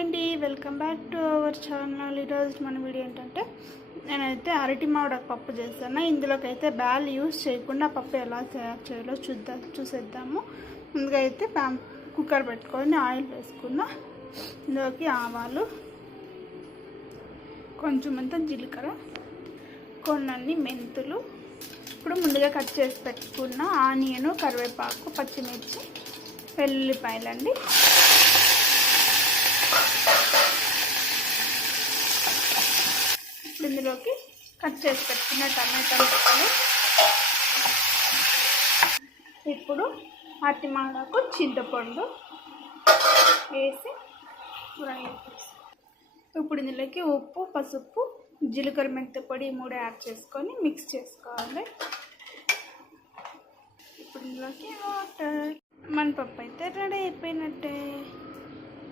అండి, welcome back to our channel. ఈరోజు మన వీడియో ఏంటంటే నేనైతే అరటి మామిడి పప్పు చేస్తాను. ఇందులోకి అయితే బ్యాల్ యూస్ చేయకుండా పప్పు ఎలా తయారు చేయాలో చూసేద్దాము. ముందుగా అయితే కుక్కర్ పెట్టుకొని ఆయిల్ వేసుకున్న, ఇందులోకి ఆవాలు, కొంచెం అంతా జీలకర్ర, కొన్ని మెంతులు, ఇప్పుడు ముందుగా కట్ చేసి పెట్టుకున్న ఆనియన్, కరివేపాకు, పచ్చిమిర్చి, వెల్లుల్లిపాయలండి. ఇందులోకి కట్ చేసి పెట్టుకున్న టమాటా ముక్కలు, ఇప్పుడు అరటి మామిడాకు, చింతపండు వేసి ఫ్రై చేసి, ఇప్పుడు ఇందులోకి ఉప్పు, పసుపు, జీలకర్ర, మెంతి పొడి 3 యాడ్ చేసుకొని మిక్స్ చేసుకోవాలి. ఇప్పుడు ఇందులోకి వాటర్. మన పప్పు అయితే రెడీ అయిపోయినట్టే.